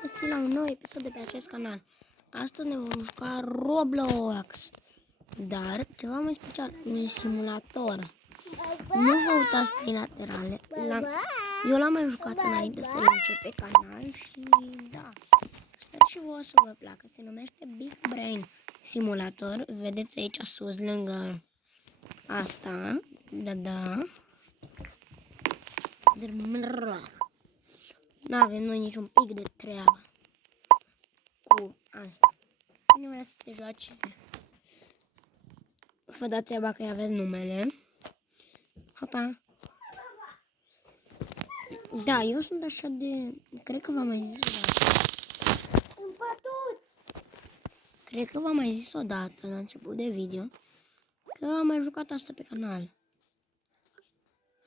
regăsit la un nou episod de pe acest canal. Astăzi ne vom juca Roblox, dar ceva mai special, un simulator. Nu vă uitați prin laterale, eu l-am mai jucat înainte să încep pe canal și da, sper și voi să vă placă. Se numește Big Brain Simulator, vedeți aici sus lângă asta, da. Nu avem noi niciun pic de treabă cu asta. Cine vrea să se joace, vă dați seama că aveți numele. Hopa. Da, eu sunt așa de... Cred că v-am mai zis odată. Cred că v-am mai zis odată la început de video că am mai jucat asta pe canal.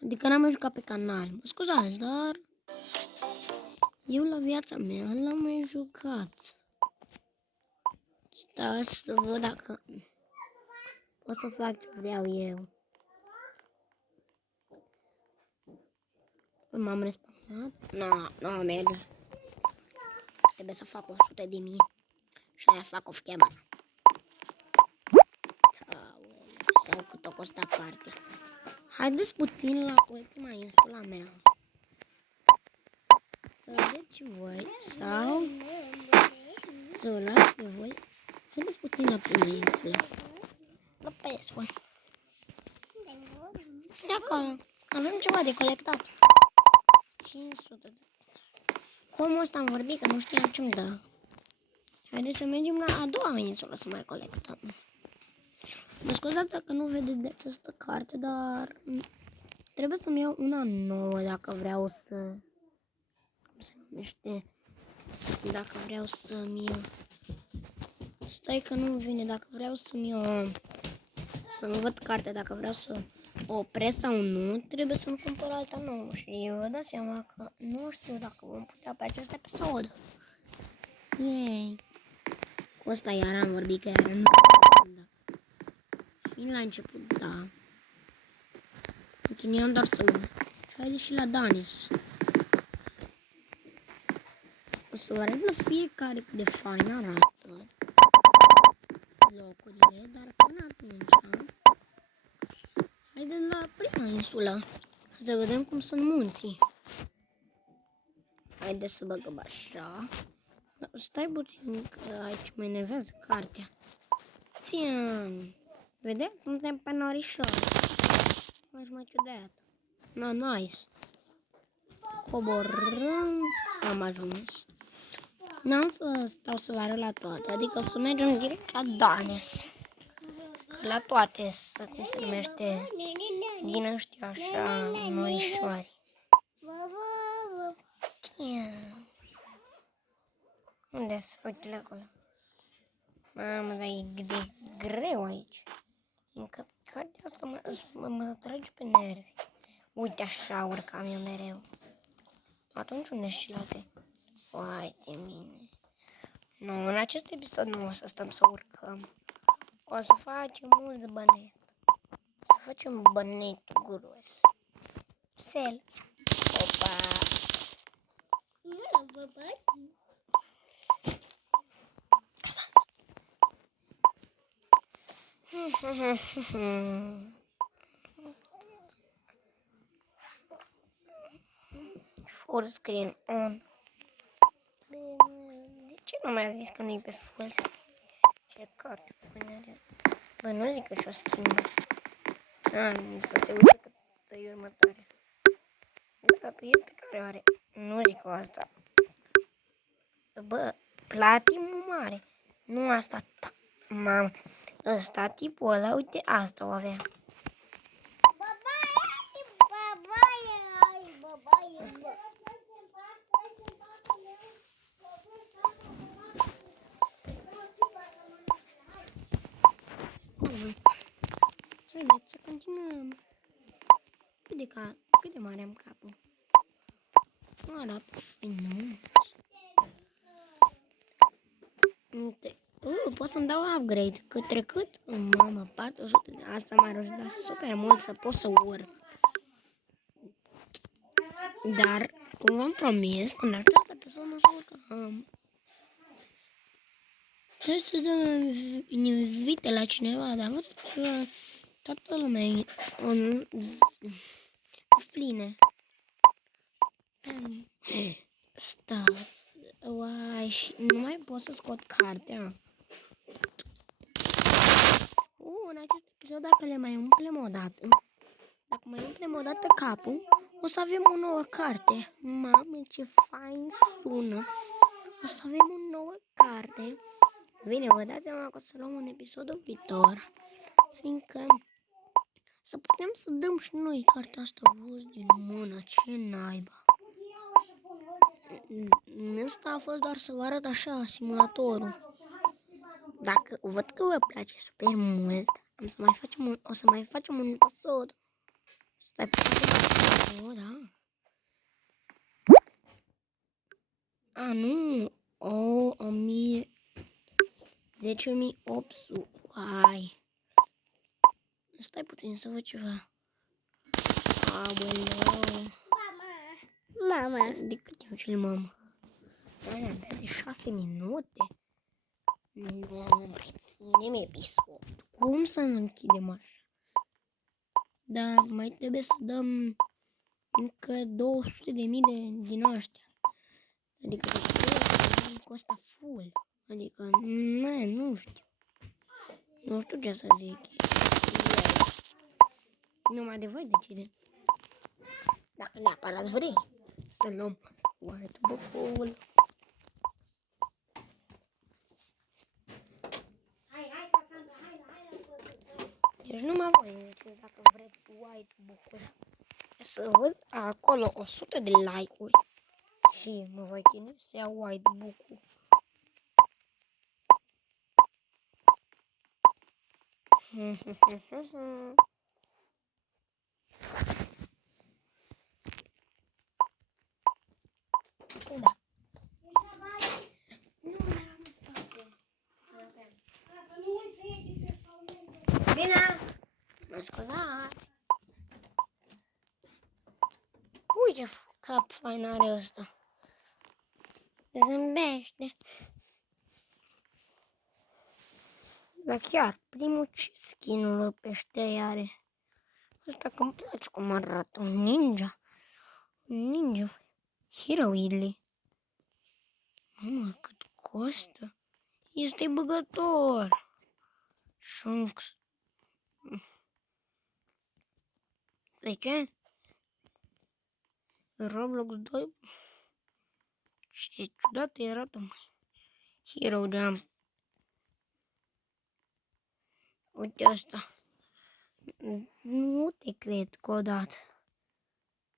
Adică n-am mai jucat pe canal. Mă scuzați, dar eu la viața mea l-am mai jucat. Stați să văd dacă pot să fac ce vreau eu. M-am respawnat? Nu merge. Trebuie să fac 100.000 și aia fac off camera. Sau cât o costa carte. Haideți puțin la ultima insula mea. Să vedeți voi sau să o las pe voi. Haideți puțin la prima insulă. Lăpesc voi. Dacă avem ceva de colectat. 500 de... Cum ăsta am vorbit că nu știam ce-mi dă. Haideți să mergem la a doua insulă să mai colectăm. Mă scuzați dacă nu vedeți de această carte, dar trebuie să-mi iau una nouă dacă vreau să... Cum se numește? Dacă vreau să-mi iau... Stai că nu vine, dacă vreau să-mi iau... Să-mi văd cartea, dacă vreau să o opresc sau nu, trebuie să-mi cumpăr alta nouă. Și vă dați seama că nu știu dacă vom putea pe acest episod. Yay! Cu ăsta iar am vorbit că iar nu... Fiind la început, da. Închineam doar să luăm. Și haideți și la Danis. O să vă arăt la fiecare cât de fain arată locurile, dar până atunci haideți la prima insulă să vedem cum sunt munții. Haideți să băgăm așa. Stai puțin că aici mă enervează cartea. Țian! Vedem? Suntem pe norișor. Mai ciudat. Nice. Coborâm. Am ajuns. N-am să stau să vă arăt la toate. Adică o să mergem direct la Danis. Că la toate, cum se numește, din ăștia așa, norișoari. Unde-s? Uite-le acolo. Mamă, dar e de greu aici. Încă cartea asta mă trage pe nervi. Uite așa urcam eu mereu. Atunci unde și late? Uai de mine. Nu, în acest episod nu o să stăm să urcăm. O să facem mulți bănet. O să facem bănet gros. Sel. Opa. Full screen on. De ce nu mi-a zis că nu-i pe full screen? Ce carte funere. Bă, nu zic că și-o schimbă. Să se uite că e următoare. De fapt, e pe care o are. Nu zic o asta. Bă, platinul mare. Nu asta. Mamă. Ăsta, tipul ăla, uite, asta o avea. Haideți să continuăm. Cât de mare am capul? Arată frumos. Uite. Pot să-mi dau upgrade. Cât? Mamă, 400. Asta m-a ajutat super mult să pot să urc. Dar, cum v-am promis, în această persoană să urcăm. Trebuie să dăm invite la cineva, dar văd că toată lumea e fline. Uai, și nu mai pot să scot cartea. În acest episod, dacă le mai umplem o dată, dacă mai umplem o dată capul, o să avem o nouă carte. Mamă, ce fain sună! O să avem o nouă carte. Bine, vă dați seama că o să luăm un episodul viitor, fiindcă să putem să dăm și noi cartea asta jos din mână, ce naiba. Asta a fost doar să vă arăt așa simulatorul. Dacă văd că vă place super mult, o să mai facem un episod. Stai puțin, da? A, nu, 1000, 10.800, ai. Stai puțin să văd ceva. Aoleu. Mama. De cât timp filmăm? De 6 minute? Nu reținem episod. Cum să nu închidem așa? Dar mai trebuie să dăm încă 200.000 din ăștia. Adică costă full. Adică, nu știu. Nu știu ce să zic. Numai de voi decide. Dacă neapărat vrei să luăm White Bull. Deci numai voi decide dacă vreți White Bull. Să văd acolo 100 de like-uri și mă voi chinui să iau White Book-ul. Da. Bine, mă scuzați. Uite ce cap fain are ăsta. Zâmbește. Dar chiar, primul ce skin-ul pește are? Ăsta că îmi place cum arată, un ninja. Un ninja. Hero Idley. Mă, cât costă? Este băgător. Shunks. De ce? Roblox 2. Ce ciudată arată, mă. Hero Jump. Uite asta. Nu te cred că o dat.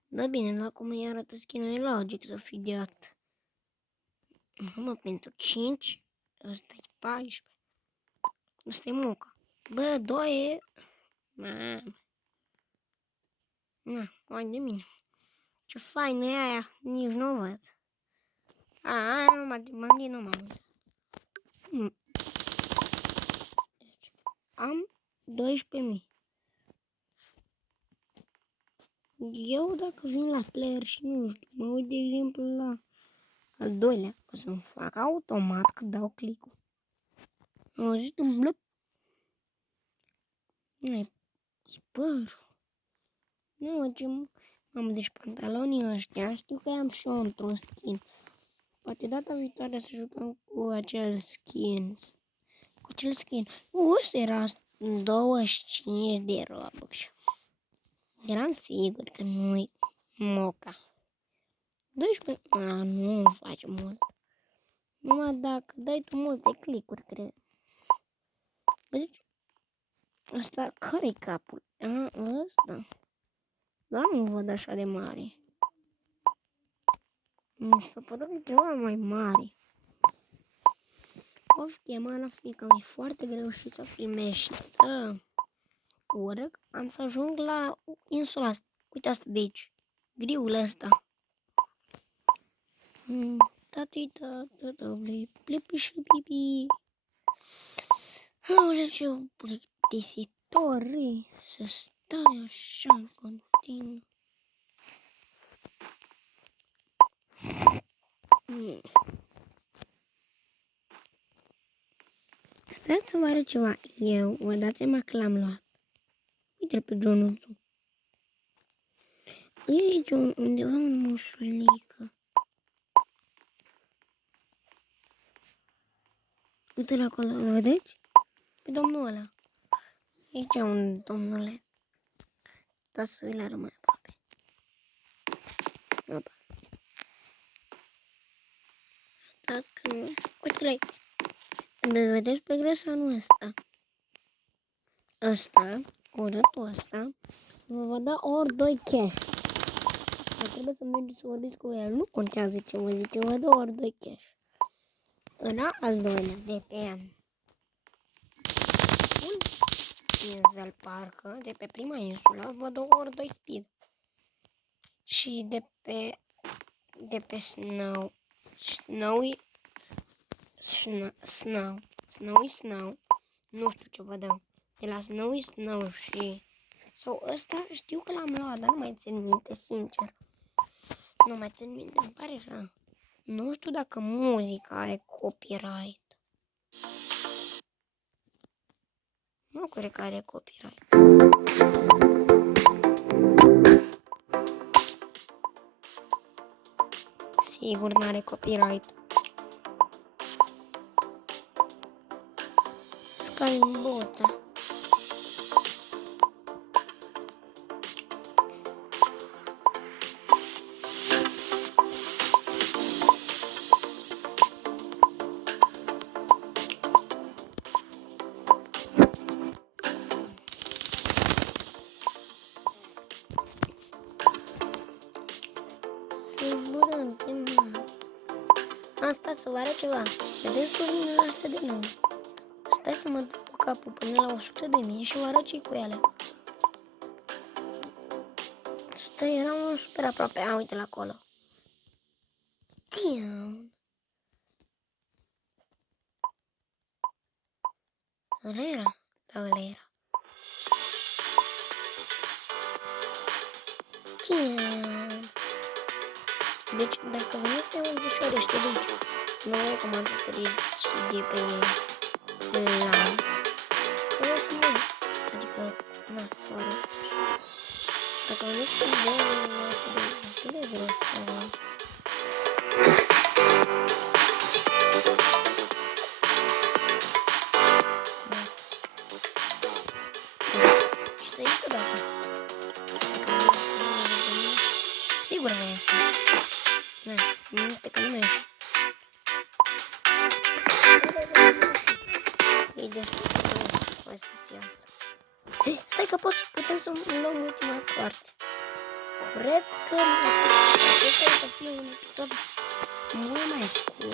Da bine, la cum îi arată skin-ul, e logic să fi dat. Mă, pentru 5, ăsta e 14. Ăsta e muca. Bă, 2 e... Mamă. Na, hai de mine. Ce faină e aia, nici nu văd. Aia numai de bandit nu m-am uitat. Deci, am 12.000. Eu dacă vin la player și nu știu, mă uit de exemplu la al doilea, o să-mi fac automat că dau click-ul. Am auzit un blăp. Nu-i părul. Nu, ce... Mamă, deci pantalonii ăștia, știu că i-am și eu într-un skin. Poate data viitoare să jucăm cu acel skin. Cu acel skin. Ăsta era 25 de Robux. Eram sigur că nu-i moca. 12. Nu face mult. Numai dacă dai tu multe click-uri, cred. Bă, zici, ăsta, care-i capul? Ăsta? Dar nu văd așa de mare. Mi s-a părut ceva mai mare. Of, chema fiindcă mi-e foarte greu și să filmez și să urc. Am să ajung la insula asta. Uite asta de aici. Griul ăsta. Plipi și pipi. Aoleu, ce plictisitor e să stai așa în continuu. Stați să vă arăt ceva. Eu, vă dați seama că l-am luat. Uite-l pe Jonuțu. E aici undeva un mușulică. Uite-l acolo, îl vedeți? Pe domnul ăla. Aici e un domnule. Stați să vi le arăt mai aproape. Opa. Stați că nu... Uite-l. Îl vedeți pe gresanul ăsta. Ăsta, urâtul ăsta, vă va da ori 2 cash. Dar trebuie să mergeți să vorbiți cu el. Nu contează ce vă zice, vă dă ori 2 cash. În al doilea, de pe un insel parcă, de pe prima insulă, vă dă ori 2 speed. Și de pe Snowy, nu știu ce vă dau. De la Snowy și... Sau ăsta știu că l-am luat, dar nu mai țin minte, sincer. Nu mai țin minte, îmi pare rău. Nu știu dacă muzica are copyright. Nu cred că are copyright. Sigur n-are copyright. Scalimboța. Asta să vă arăt ceva. Vedeți turbinele astea de nou. Stai să mă duc cu capul până la 100.000 și vă arăt ce cu ele. Stai, eram super aproape. A, uite-l acolo. Damn. Ăla era? Da, ăla era. Damn. Deci, dacă veniți pe un dișorește de aici, nu recomand să treci de pe LAN. Vreau să mă adică, na, să vă arăt. Dacă veniți pe zonul ăsta de gros, și să zic odată. Sigur mă iese. Na, nu este că nu mă iese. E destul de hei, stai că putem să luăm ultima parte. Cred că acesta să fie un episod mult mai scurt.